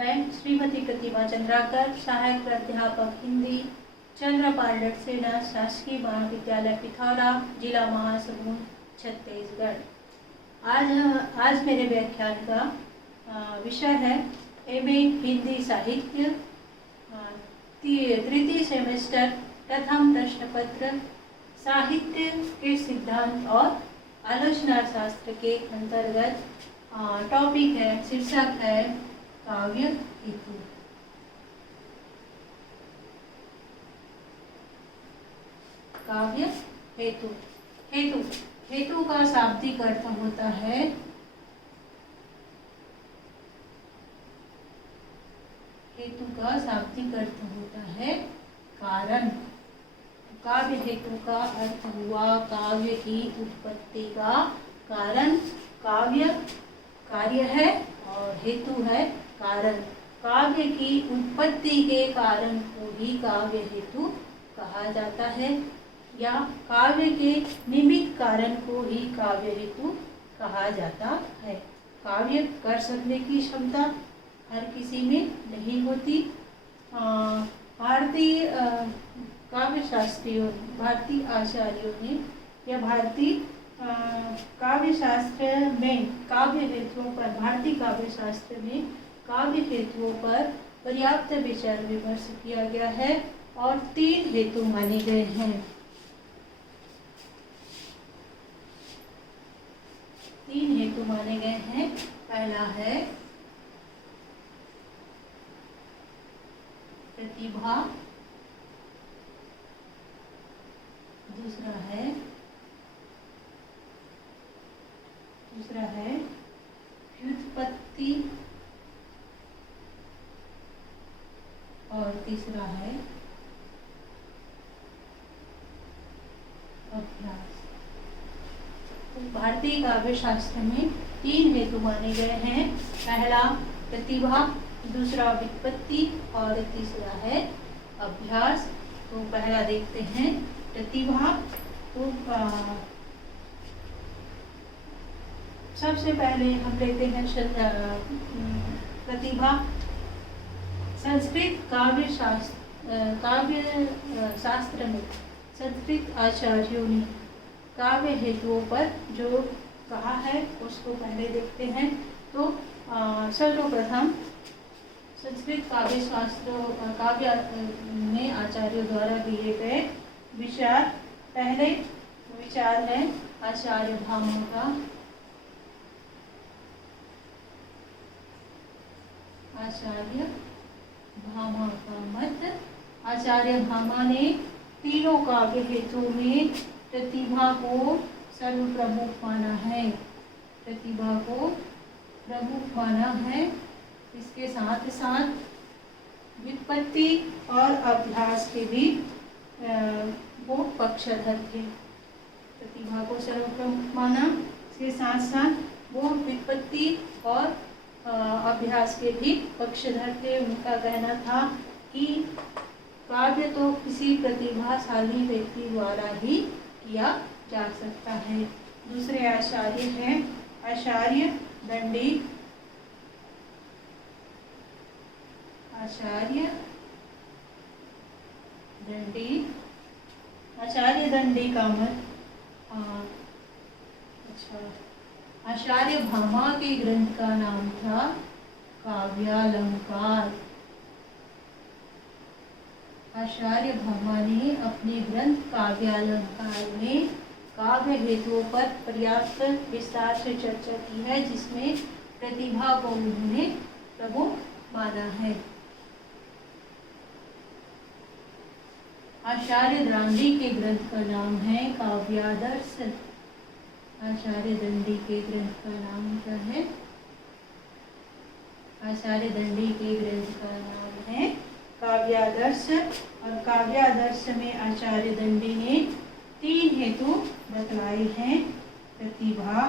मैं श्रीमती प्रतिभा चंद्राकर, सहायक प्राध्यापक हिंदी, चंद्रपाल डटसेना, शासकीय महाविद्यालय पिथौरा, जिला महासमुंद, छत्तीसगढ़। आज मेरे व्याख्यान का विषय है एमए हिंदी साहित्य, तृतीय सेमेस्टर, प्रथम प्रश्न पत्र, साहित्य के सिद्धांत और आलोचना शास्त्र के अंतर्गत टॉपिक है, शीर्षक है काव्य हेतु। काव्य हेतु। हेतु का शाब्दिक अर्थ होता है कारण। काव्य हेतु का अर्थ हुआ काव्य की उत्पत्ति का कारण। काव्य कार्य है और हेतु है कारण। काव्य की उत्पत्ति के कारण को ही काव्य हेतु कहा जाता है, या काव्य के निमित्त कारण को ही काव्य हेतु कहा जाता है। काव्य कर सकने की क्षमता हर किसी में नहीं होती। भारतीय काव्य शास्त्रियों, भारतीय आचार्यों ने या भारतीय काव्य शास्त्र में काव्य हेतुओं पर, भारतीय काव्य शास्त्र में काव्य हेतुओं पर पर्याप्त विचार विमर्श किया गया है और 3 हेतु माने गए हैं। 3 हेतु माने गए हैं। पहला है प्रतिभा, दूसरा है व्युत्पत्ति और तीसरा है अभ्यास। तो भारतीय काव्य शास्त्र में 3 हेतु माने गए हैं। पहला प्रतिभा, दूसरा व्युत्पत्ति और तीसरा है अभ्यास। तो पहला देखते हैं प्रतिभा। तो सबसे पहले हम लेते हैं प्रतिभा। संस्कृत काव्य शास्त्र में संस्कृत आचार्यों ने काव्य हेतुओं पर जो कहा है उसको पहले देखते हैं। तो सर्वप्रथम संस्कृत काव्य में आचार्यों द्वारा दिए गए विचार। पहले विचार है आचार्य भामा का। आचार्य भामा का मत। आचार्य भामा ने तीनों काव्य हेतु में प्रतिभा को सर्वप्रमुख माना है। प्रतिभा को प्रमुख माना है। इसके साथ साथ व्युत्पत्ति और अभ्यास के भी वो पक्षधर थे। प्रतिभा को सर्वप्रमुख माना, इसके साथ साथ वो व्युत्पत्ति और अभ्यास के भी पक्षधर थे। उनका कहना था कि काव्य तो किसी प्रतिभाशाली व्यक्ति द्वारा ही किया जा सकता है। दूसरे आचार्य हैं आचार्य दंडी। आचार्य दंडी का मत आचार्य भामा के ग्रंथ का नाम था काव्यालंकार। आचार्य भामा ने अपने ग्रंथ काव्यालंकार में काव्य हेतुओं पर पर्याप्त विस्तार से चर्चा की है, जिसमें प्रतिभा को उन्होंने प्रमुख माना है। आचार्य दंडी के ग्रंथ का नाम है काव्यादर्श। आचार्य दंडी के ग्रंथ का नाम क्या है? आचार्य दंडी के ग्रंथ का नाम है काव्यादर्श। और काव्यादर्श में आचार्य दंडी ने 3 हेतु बतलाए हैं। प्रतिभा,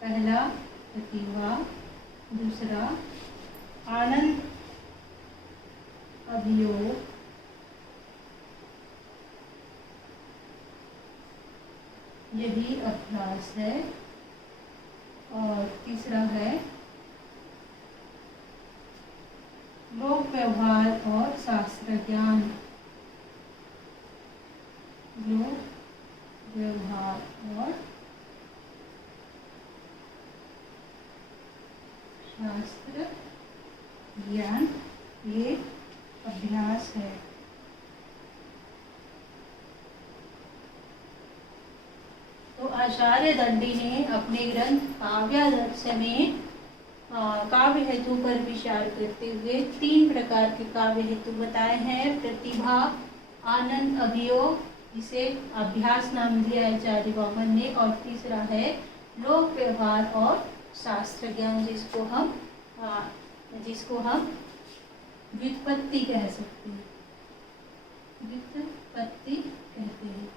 पहला प्रतिभा, दूसरा आनंद अभियोग, यही अभ्यास है, और तीसरा है लोक व्यवहार और शास्त्र ज्ञान। लोक व्यवहार और शास्त्र ज्ञान ये अभ्यास है। तो आचार्य दंडी ने अपने ग्रंथ काव्यादर्श में काव्य हेतु पर विचार करते हुए 3 प्रकार के काव्य हेतु बताए हैं। प्रतिभा, आनंद, अभियोग, जिसे अभ्यास नाम दिया आचार्य वामन ने, और तीसरा है लोक व्यवहार और शास्त्र ज्ञान, जिसको हम व्युत्पत्ति कह सकते हैं। व्युत्पत्ति कहते हैं।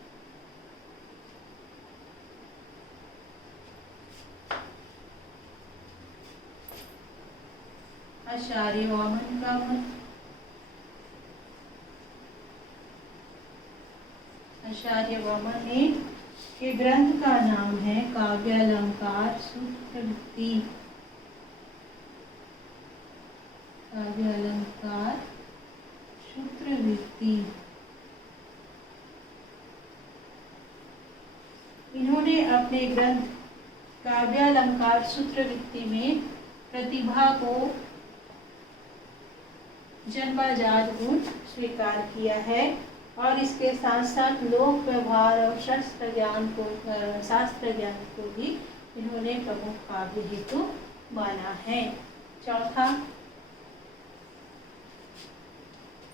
आचार्य वामन का मत। आचार्य वामन ने के ग्रंथ का नाम है काव्यालंकार सूत्रवृत्ति। काव्यालंकार सूत्रवृत्ति। इन्होंने अपने ग्रंथ काव्यालंकार सूत्रवृत्ति में प्रतिभा को जन्मजात गुण स्वीकार किया है, और इसके साथ साथ लोक व्यवहार और शास्त्र ज्ञान को भी इन्होंने प्रमुख काव्य हेतु माना है। चौथा,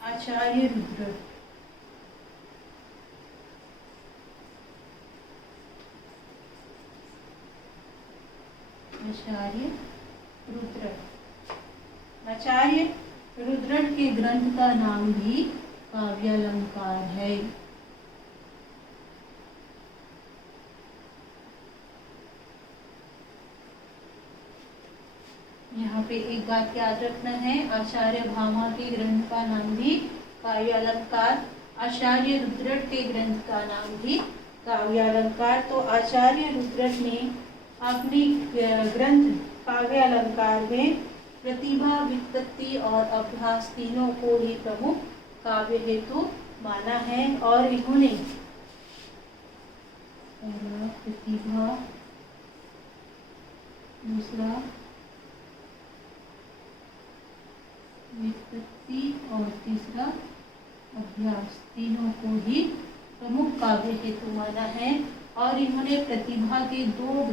आचार्य रुद्र। आचार्य रुद्र। आचार्य रुद्रट के ग्रंथ का नाम भी काव्यालंकार है। यहाँ पे एक बात याद रखना है, आचार्य भामा के ग्रंथ का नाम भी काव्यालंकार, आचार्य रुद्रट के ग्रंथ का नाम भी काव्यालंकार। तो आचार्य रुद्रट ने अपने ग्रंथ काव्यालंकार में प्रतिभा, व्युत्पत्ति और अभ्यास तीनों को ही प्रमुख काव्य हेतु माना है, और इन्होंने पहला प्रतिभा, दूसरा व्युत्पत्ति और तीसरा अभ्यास तीनों को ही प्रमुख काव्य हेतु माना है। और इन्होंने प्रतिभा के 2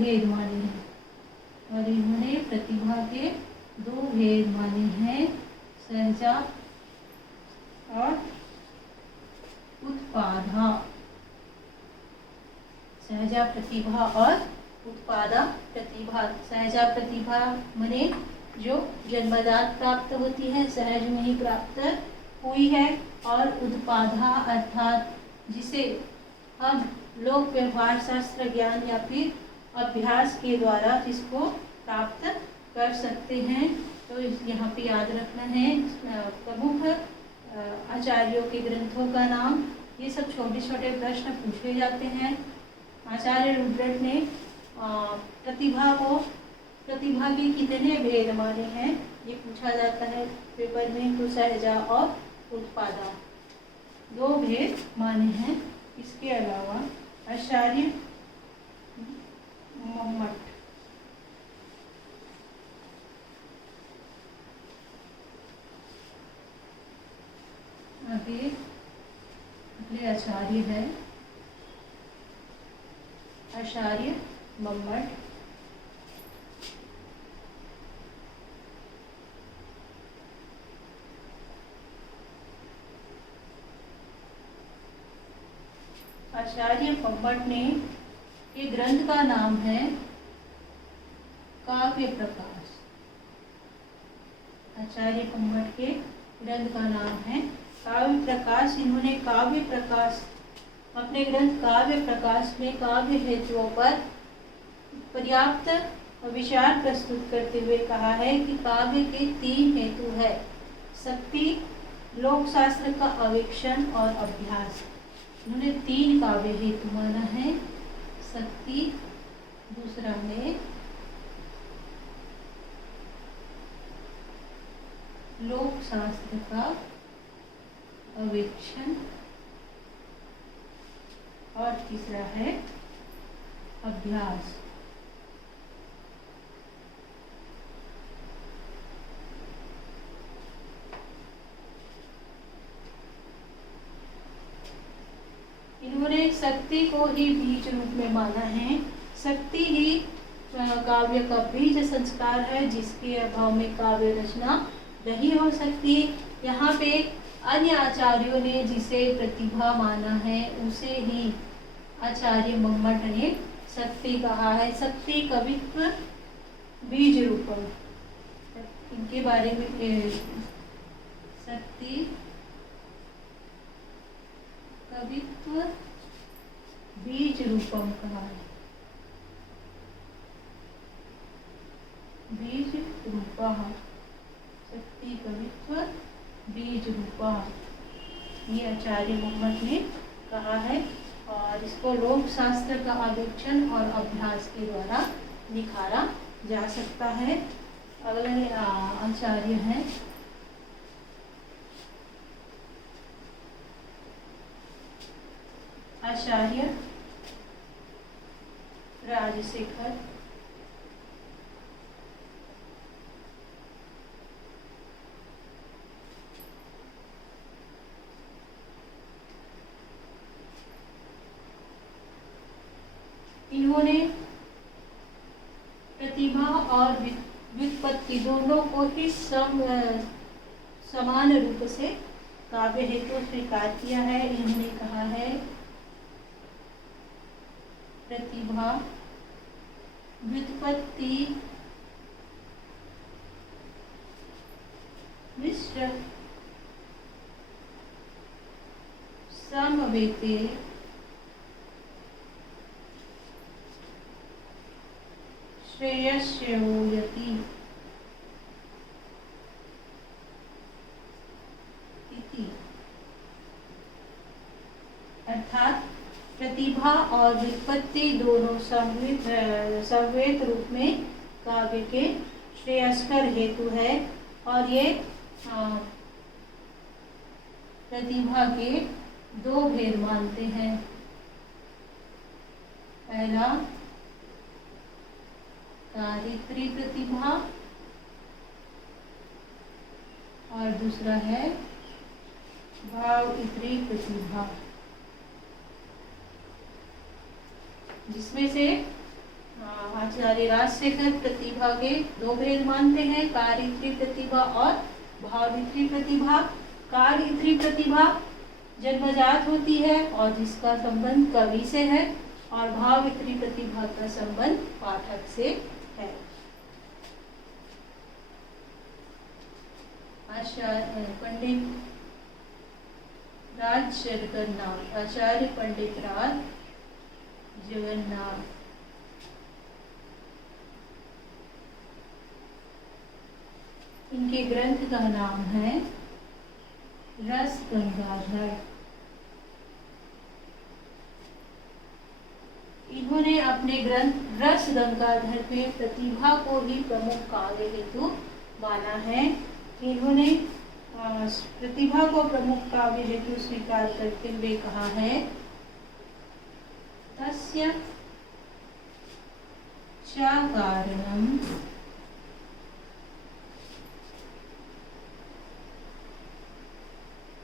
भेद माने हैं। सहजा और उत्पादा। सहजा प्रतिभा और उत्पादा प्रतिभा। सहजा प्रतिभा माने जो जन्मजात प्राप्त होती है, सहज में ही प्राप्त हुई है, और उत्पादा अर्थात जिसे हम लोक व्यवहार शास्त्र ज्ञान या फिर अभ्यास के द्वारा जिसको प्राप्त कर सकते हैं। तो यहाँ पे याद रखना है प्रमुख आचार्यों के ग्रंथों का नाम। ये सब छोटे छोटे प्रश्न पूछे जाते हैं। आचार्य रुद्रट ने प्रतिभा के कितने भेद माने हैं ये पूछा जाता है पेपर में। तो सहजा और उत्पादा 2 भेद माने हैं। इसके अलावा आचार्य मम्मट, अगले आचार्य है आचार्य मम्मट। आचार्य मम्मट ने ये ग्रंथ का नाम है काव्य प्रकाश। आचार्य मम्मट के ग्रंथ का नाम है काव्य प्रकाश। इन्होंने काव्य प्रकाश अपने ग्रंथ काव्य प्रकाश में काव्य हेतुओं पर पर्याप्त विचार प्रस्तुत करते हुए कहा है कि काव्य के 3 हेतु है: शक्ति, लोक शास्त्र का अवेक्षण और अभ्यास। उन्होंने 3 काव्य हेतु माना है: शक्ति, दूसरा है लोक शास्त्र का अवेक्षण और तीसरा है अभ्यास। इन्होंने शक्ति को ही बीज रूप में माना है। शक्ति ही काव्य का बीज संस्कार है, जिसके अभाव में काव्य रचना नहीं हो सकती। यहाँ पे अन्य आचार्यों ने जिसे प्रतिभा माना है, उसे ही आचार्य मम्मट ने शक्ति कहा है। शक्ति कवित्व बीज रूपम, इनके बारे में शक्ति कवित्व बीज रूपम कहा है। बीज रूपा, शक्ति कवित्व बीज रूपा, ये आचार्य मम्मट ने कहा है। और इसको लोक शास्त्र का अवेक्षण और अभ्यास के द्वारा निखारा जा सकता है। अगले आचार्य हैं आचार्य राजशेखर। इन्होंने प्रतिभा और व्युत्पत्ति दोनों को ही समान रूप से काव्य हेतु स्वीकार किया है। इन्होंने कहा है प्रतिभा व्युत्पत्ति मिश्र समवेते श्रेयस्योयति इति। अर्थात प्रतिभा और व्युत्पत्ति दोनों समवेत रूप में काव्य के श्रेयस्कर हेतु है। और ये प्रतिभा के दो भेद मानते हैं। पहला कारित्री प्रतिभा और दूसरा है भावित्री प्रतिभा, जिसमें से आचार्य राजशेखर प्रतिभा के दो भेद मानते हैं, कारित्री प्रतिभा और भावित्री प्रतिभा। कारित्री प्रतिभा जन्मजात होती है और जिसका संबंध कवि से है, और भावित्री प्रतिभा का संबंध पाठक से है। पंडित राज जगन्नाथ, आचार्य पंडित राज जगन्नाथ, इनके ग्रंथ का नाम है रस गंगाधर। इन्होंने अपने ग्रंथ रस गंगाधर में प्रतिभा को ही प्रमुख काव्य हेतु माना है। इन्होंने प्रतिभा को प्रमुख काव्य हेतु स्वीकार करते हुए कहा है तस्य च कारणम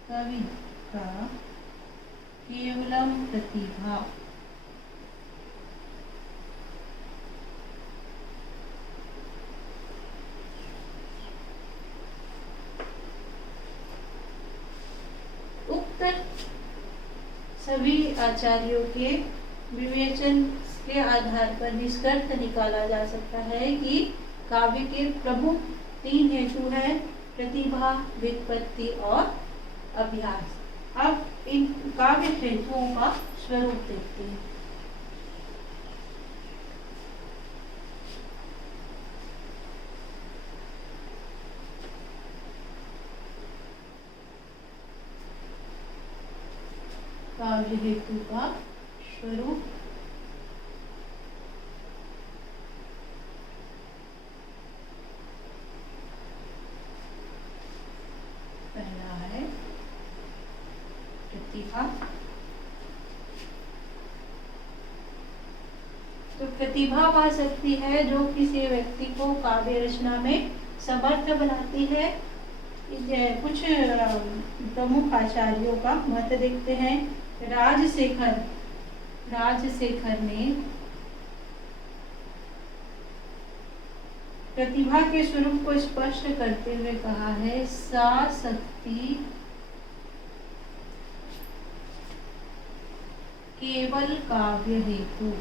कवि का केवलम प्रतिभा। सभी आचार्यों के विवेचन के आधार पर निष्कर्ष निकाला जा सकता है कि काव्य के प्रमुख तीन हेतु हैं, प्रतिभा, व्युत्पत्ति और अभ्यास। अब इन काव्य हेतुओं का स्वरूप देखते हैं। काव्य हेतु का स्वरूप प्रतिभा। तो प्रतिभा वह शक्ति है जो किसी व्यक्ति को काव्य रचना में समर्थ बनाती है। कुछ प्रमुख आचार्यों का मत देखते हैं। राजशेखर ने प्रतिभा के स्वरूप को स्पष्ट करते हुए कहा है, सा शक्ति केवल काव्य हेतु।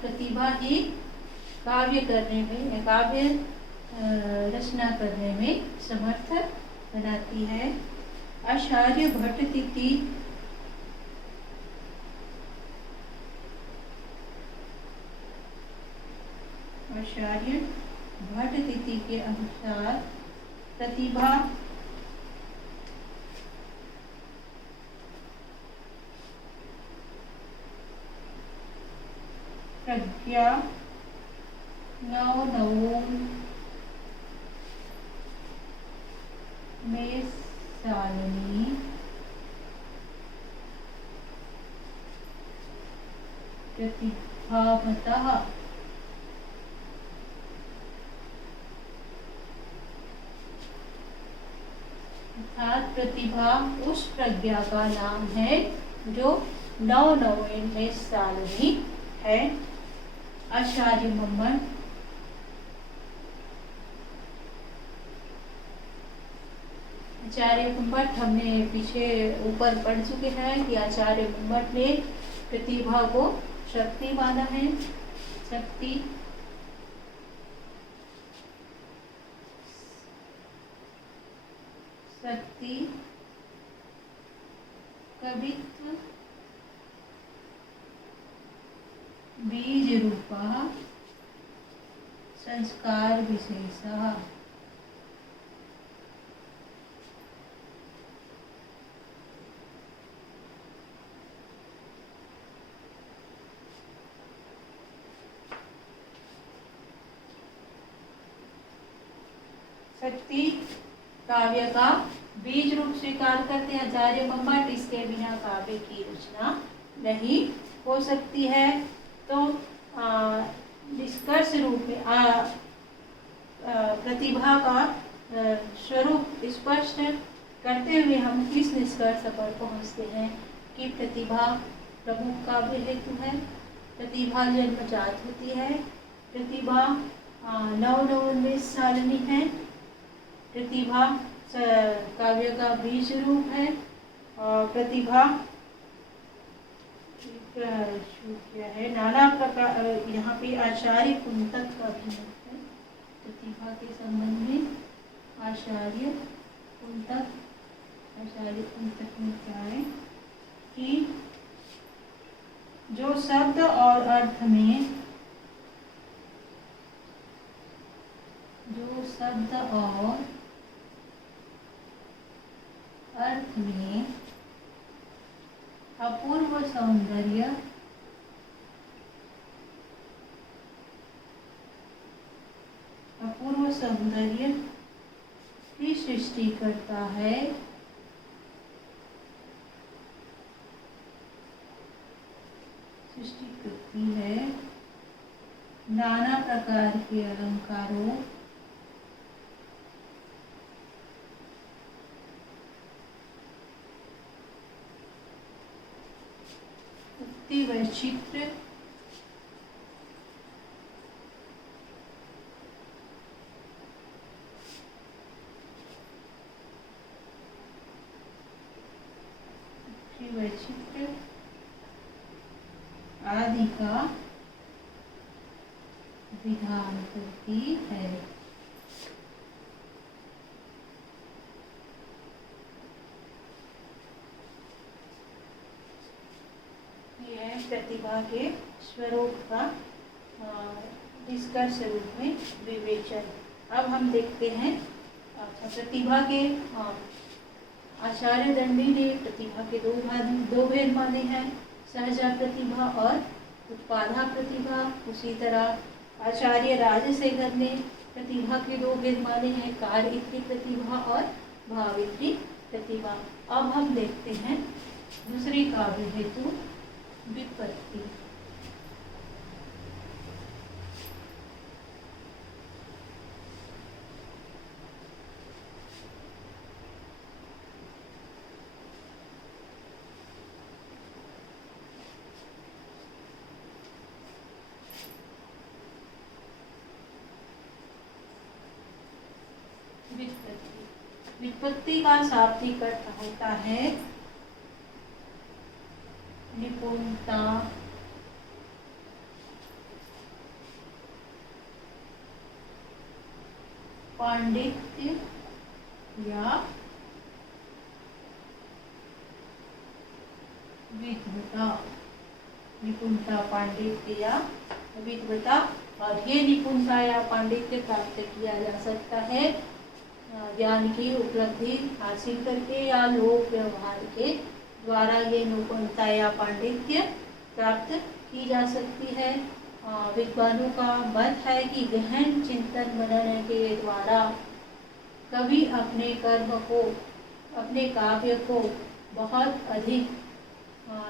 प्रतिभा ही काव्य करने में, काव्य रचना करने में समर्थ बनाती है। आचार्य भट्ट तिथि के अनुसार प्रतिभा प्रज्ञा नवों में सालनी प्रतिभामतः अर्थात प्रतिभा उस प्रज्ञा का नाम है जो नवों में सालनी है। आचार्य मम्मट हमने पीछे ऊपर पढ़ चुके हैं कि आचार्य मम्मट ने प्रतिभा को शक्ति माना है। शक्ति कवित्व बीज रूपा संस्कार विशेषः। शक्ति काव्य का बीज रूप स्वीकार करते हैं आचार्य मम्मट। इसके बिना काव्य की रचना नहीं हो सकती है। तो निष्कर्ष रूप में प्रतिभा का स्वरूप स्पष्ट करते हुए हम किस निष्कर्ष पर पहुंचते हैं कि प्रतिभा प्रमुख काव्य हेतु है। प्रतिभा जन्मजात होती है। प्रतिभा नवों सालनी है। प्रतिभा काव्य का बीज रूप है। और प्रतिभा क्या है, नाना प्रकार। यहाँ पे आचार्य कुंतक का भी मत है प्रतिभा के संबंध में। आचार्य कुंतक में क्या है कि जो शब्द और अर्थ में अपूर्व सौंदर्य की सृष्टि करता है। सृष्टि करती है। नाना प्रकार के अलंकारों वैचित्र आदि का विधान करती है। यह प्रतिभा के स्वरूप का निष्कर्ष रूप में विवेचन। अब हम देखते हैं प्रतिभा के आचार्य दंडी ने प्रतिभा के दो भेद माने हैं, सहजा प्रतिभा और उत्पादा प्रतिभा। उसी तरह आचार्य राजशेखर ने प्रतिभा के दो भेद माने हैं, कार्य प्रतिभा और भावित्री प्रतिभा। अब हम देखते हैं दूसरी काव्य हेतु विपत्ति। विपत्ति का शाब्दिक अर्थ होता है निपुणता, पांडित्य या विद्वता। निपुणता, पांडित्य या विद्वता। और ये निपुणता या पांडित्य प्राप्त किया जा सकता है ज्ञान की उपलब्धि हासिल करके या लोक व्यवहार के द्वारा। ये निपुणता या पांडित्य प्राप्त की जा सकती है। विद्वानों का मत है कि गहन चिंतन मनन के द्वारा कवि अपने कर्म को, अपने काव्य को बहुत अधिक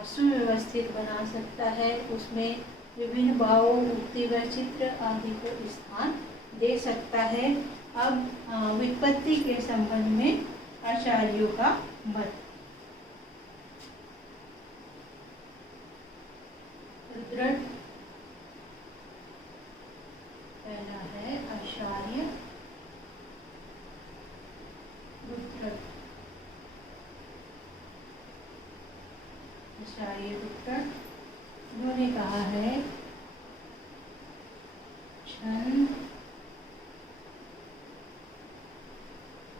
सुव्यवस्थित बना सकता है। उसमें विभिन्न भावों, उक्ति व चित्र आदि को स्थान दे सकता है। अब विपत्ति के संबंध में आचार्यों का मत। रुद्रट पहला है आचार्य रुद्रट। आचार्य रुद्रट उन्होंने कहा है छंद,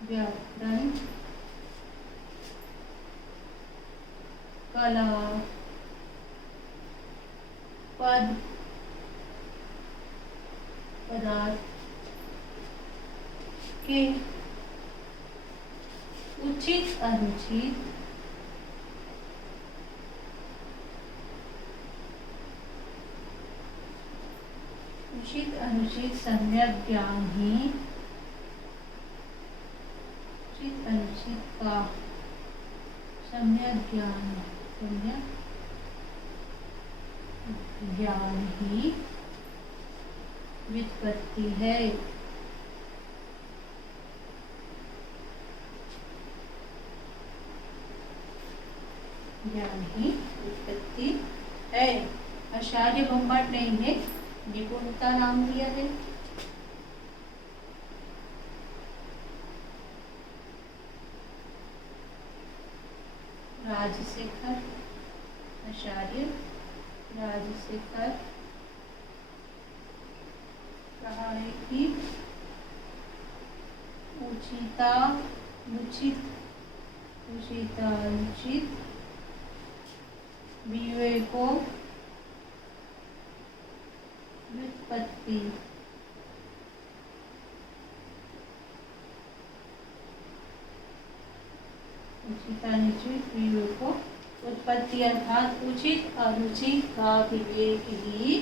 व्याकरण, कला, पद, पदार्थ के उचित अनुचित अनुचित सम्यक ज्ञान ही उचित अनुचित का सम्यक ज्ञान ही व्युत्पत्ति है। ज्ञान ही व्युत्पत्ति है। आचार्य ब्रह्मट ने इन्हें निपुणता नाम दिया है। राजशेखर, आचार्य राजशेखर कहा है कि उचितानुचित विवेको व्युत्पत्ति। उचितानुचित विवेको उत्पत्ति अर्थात उचित अनुचित का विवेक ही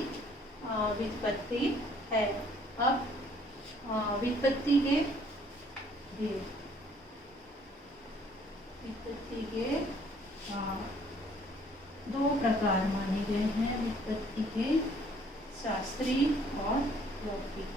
व्युत्पत्ति है। अब व्युत्पत्ति के दो प्रकार माने गए हैं व्युत्पत्ति के, शास्त्रीय और लौकिक।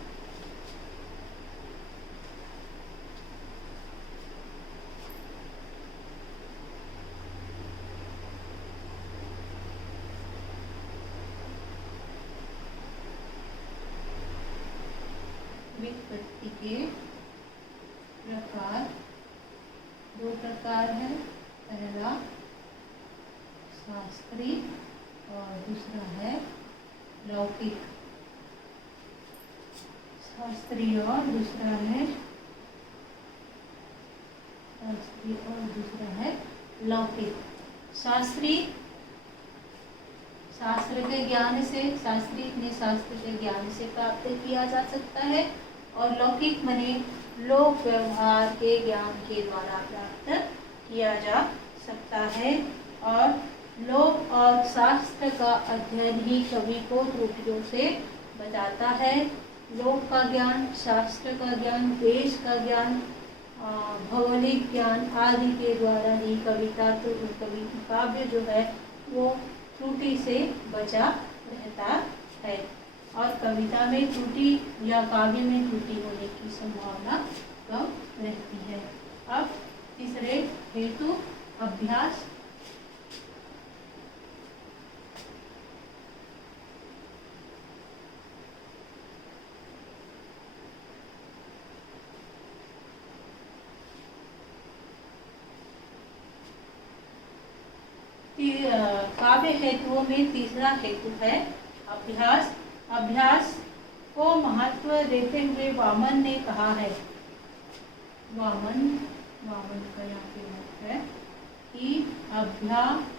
व्युत्पत्ति के प्रकार दो प्रकार है, पहला शास्त्रीय और दूसरा है लौकिक। शास्त्रीय और दूसरा है लौकिक। शास्त्रीय शास्त्र के ज्ञान से, शास्त्री ने शास्त्र के ज्ञान से प्राप्त किया जा सकता है, और लौकिक मने लोक व्यवहार के ज्ञान के द्वारा प्राप्त किया जा सकता है। और लोक और शास्त्र का अध्ययन ही कवि को त्रुटियों से बचाता है। लोक का ज्ञान, शास्त्र का ज्ञान, देश का ज्ञान, भौगोलिक ज्ञान आदि के द्वारा ही कविता तो कवि काव्य जो है वो त्रुटि से बचा रहता है। और कविता में त्रुटि या काव्य में त्रुटि होने की संभावना कम रहती है। अब तीसरे हेतु अभ्यास। काव्य हेतुओं में तीसरा हेतु है अभ्यास। अभ्यास को महत्व देते हुए वामन ने कहा है, वामन का यहाँ पे मत है कि अभ्यासो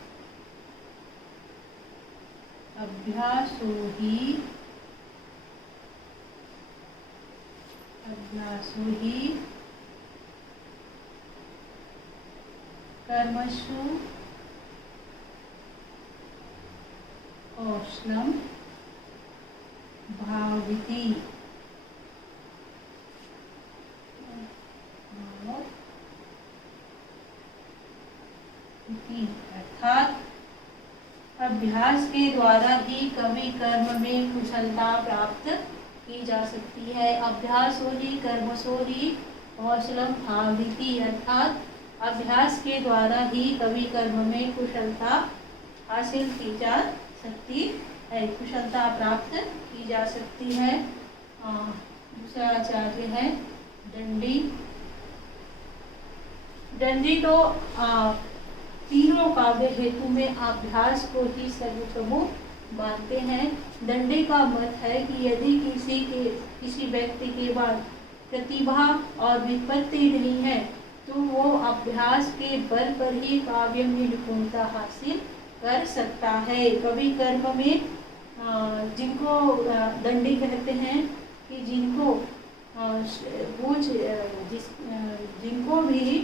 ही कर्मसु कौशलम भाविति। अर्थात अभ्यास के द्वारा ही कवि कर्म में कुशलता प्राप्त की जा सकती है। अभ्यासो ही कर्मसो ही कौशलम भाविति, अर्थात अभ्यास के द्वारा ही कवि कर्म में कुशलता हासिल की जा सकती है, कुशलता प्राप्त की जा सकती है। दूसरा आचार्य है दंडी। दंडी तो तीनों काव्य हेतु में अभ्यास को ही सर्वप्रमुख मानते हैं। दंडी का मत है कि यदि किसी व्यक्ति के पास प्रतिभा और विपत्ति नहीं है तो वो अभ्यास के बल पर ही काव्य में निपुणता हासिल कर सकता है। कवि कर्म में जिनको दंडी कहते हैं कि जिनको भी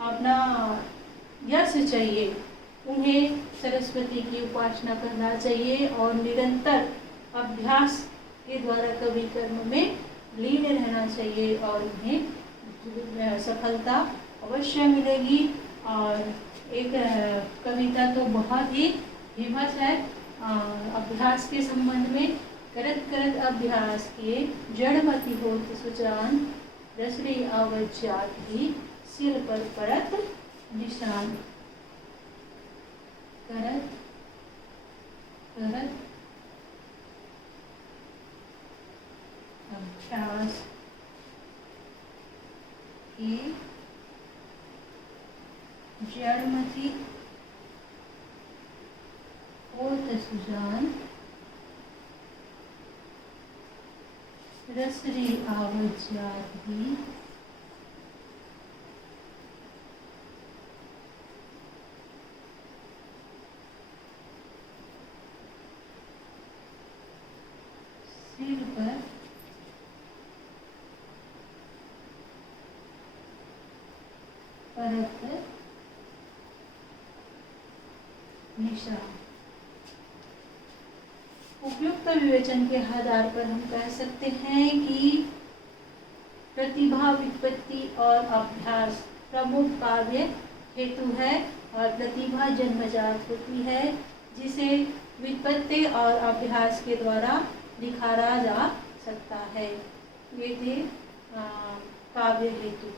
अपना यश चाहिए उन्हें सरस्वती की उपासना करना चाहिए और निरंतर अभ्यास के द्वारा कवि कर्म में लीन रहना चाहिए और उन्हें सफलता अवश्य मिलेगी। और एक कविता तो बहुत ही विभत्स है अभ्यास के संबंध में। करत करत अभ्यास के जड़मति होत सुजान, रसरी आवत जात ही सिर पर परत निशान। करत करत अभ्यास के जड़मति होत सुजान, रसरी आवत जात ही सिर पर परत निशान। उपयुक्त विवेचन के आधार पर हम कह सकते हैं कि प्रतिभा, विपत्ति और अभ्यास प्रमुख काव्य हेतु है और प्रतिभा जन्मजात होती है जिसे विपत्ति और अभ्यास के द्वारा निखारा जा सकता है। ये थे काव्य हेतु।